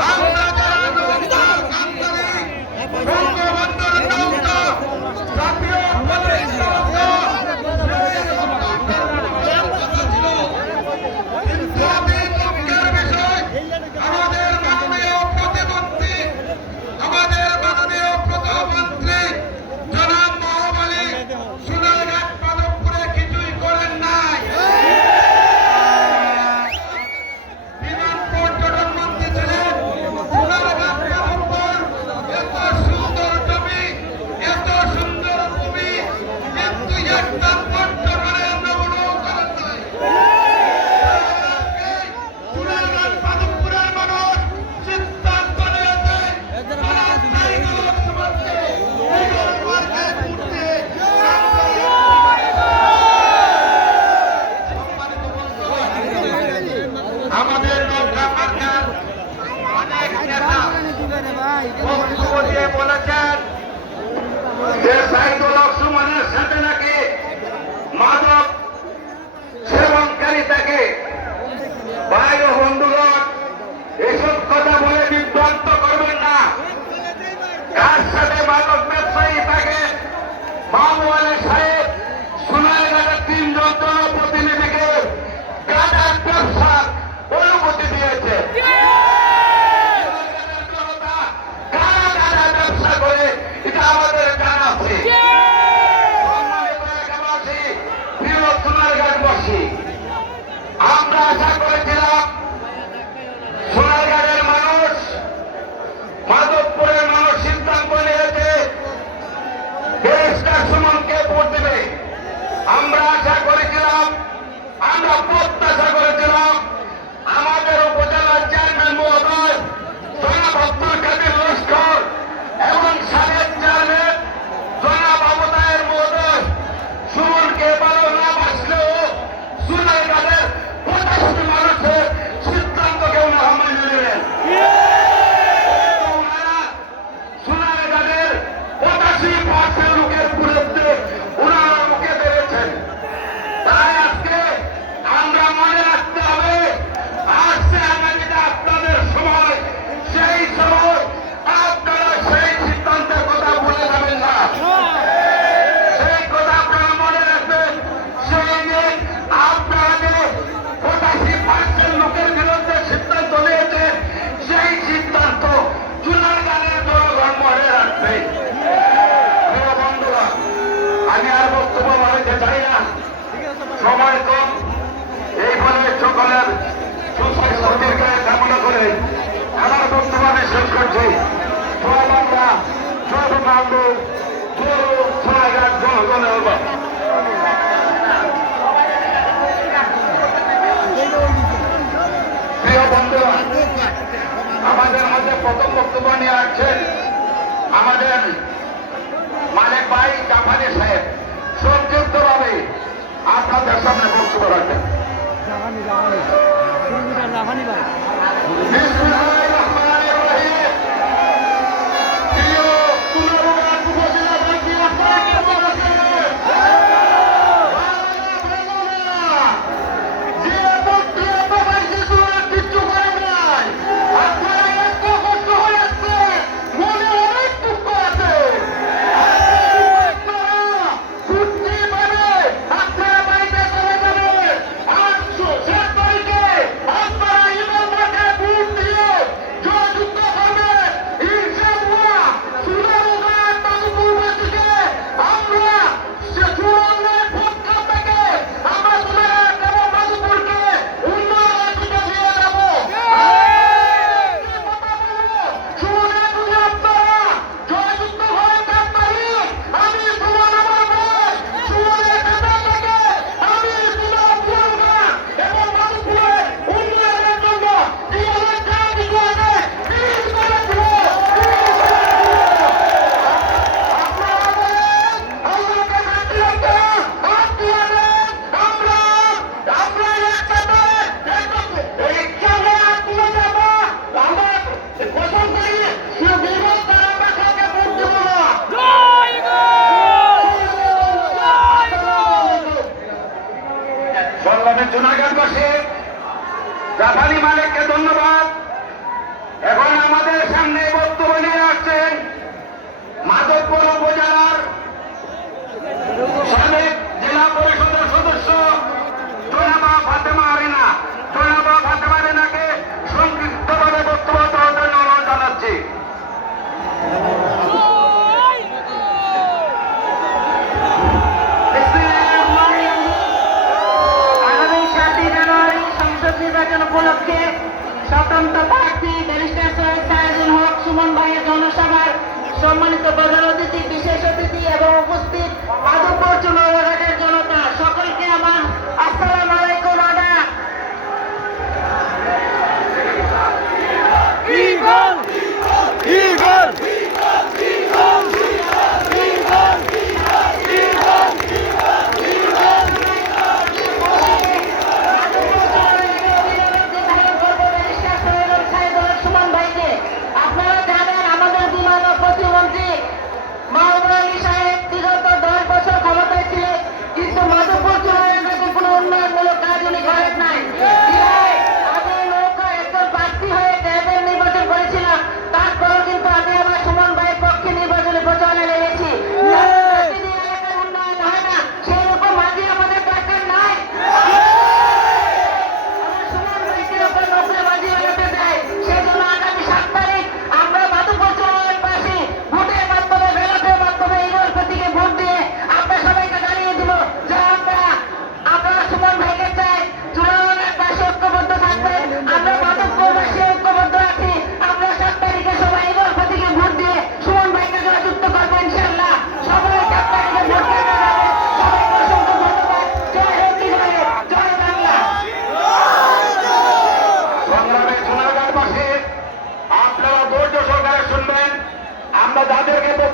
Alta பாபுவாலே kaldı. Doğru sayıdan আমাদের মাঝে প্রথম বক্তব্য নিয়ে আসছেন আমাদের মালিক ভাই জাফানি সাহেব সংক্ষিপ্তভাবে আপনাদের সামনে বক্তব্য রাখবেন রাফানি মালিককে ধন্যবাদ। এখন আমাদের সামনে বক্তব্য নিয়ে আসছেন মাধবপুর উপজেলার সাবেক জেলা পরিষদের সদস্য জোনাবা ফাতেমা আরিনা। জোনাবা ফাতেমা স্বতন্ত্র প্রার্থী ব্যারিস্টার সৈয়দ সাহায্যুল হক সুমন ভাইয়ের জনসভার সম্মানিত প্রধান অতিথি, বিশেষ অতিথি এবং উপস্থিত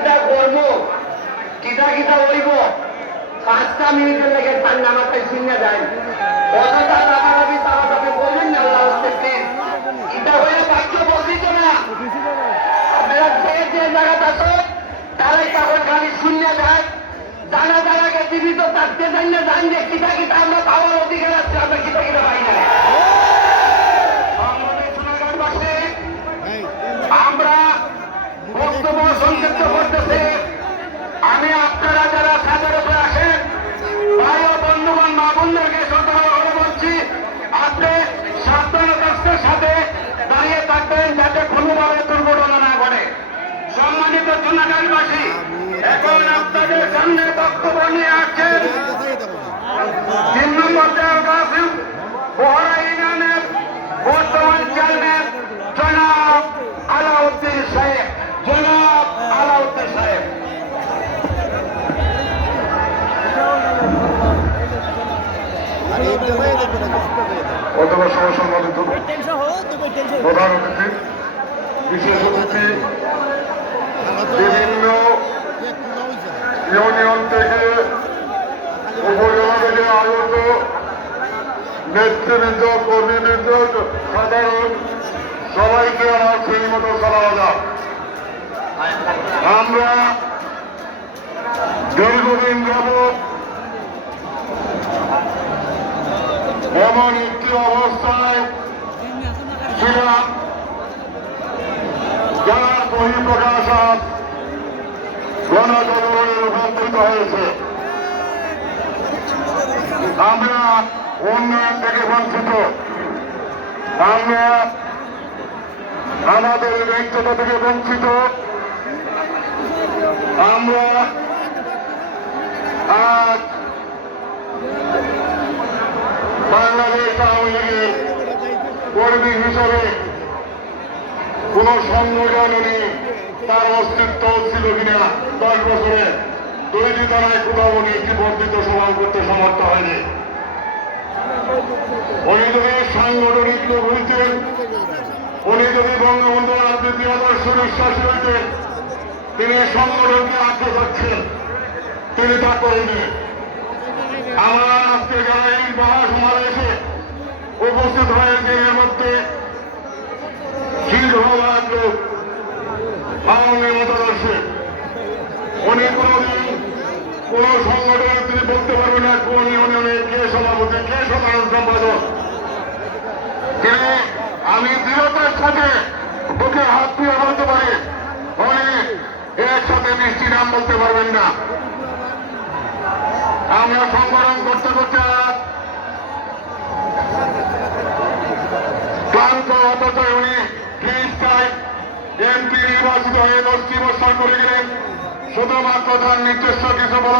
কিতা করব কিতা কিতা হইব পাঁচটা মিনিটের লেগে ঠান্ডা মাথায় শুনে যায়। বললেন না, আল্লাহ বাক্য বলছিত না। আপনারা যে যে জায়গাতে আছো, তারাই কাপড় খালি শূন্য যায় জানা জানাকে জীবিত থাকতে চাই না জান যে কিতা কিতা আমরা পাওয়ার অধিকার আছে, আমরা কিতা কিতা পাই না। অথবা সহসম্মানিত প্রধান অতিথি, বিশেষ অতিথি, বিভিন্ন ইউনিয়ন থেকে উপজেলা থেকে আগত নেতৃবৃন্দ, কর্মীবৃন্দ, সাধারণ, সবাইকে আমার সেই মতো সালাম আমরা দীর্ঘদিন যাবৎ এমন একটি অবস্থায় ছিলাম যার বহিঃপ্রকাশ গণতন্ত্রে রূপান্তরিত হয়েছে। আমরা উন্নয়ন থেকে বঞ্চিত। আমরা আমাদের ন্যায্যতা থেকে বঞ্চিত। আমরা আজ কর্মী হিসাবে কোন সংগঠন উনি তার অস্তিত্ব ছিল কিনা দশ বছরে তৈরি দ্বারায় কোথাও উনি একটি বর্ধিত সভা করতে সমর্থ হয়নি। উনি যদি সাংগঠনিক লোক হইতেন, উনি যদি বঙ্গবন্ধু রাজনীতি আদর্শ বিশ্বাসী হইতেন, তিনি সংগঠনকে আটকে থাকছেন তিনি তা করেনি আমার আজকে যারা এই মহাসমাবেশে উপস্থিত হয়েছে এর মধ্যে শীর্ষভাগ লোক আওয়ামী মতাদর্শে। উনি কোনদিন কোন সংগঠনে তিনি বলতে পারবেন না কোন ইউনিয়নে কে সভাপতি, কে সাধারণ সম্পাদক। তিনি, আমি দৃঢ়তার সাথে বুকে হাত দিয়ে বলতে পারি, উনি একসাথে মিষ্টি নাম বলতে পারবেন না। আমরা সংগঠন করতে করতে ক্লান্ত অথচ উনি ত্রিশটায় এমপি নির্বাচিত হয়ে দশটি বছর শুধুমাত্র তার নিজস্ব কিছু বলা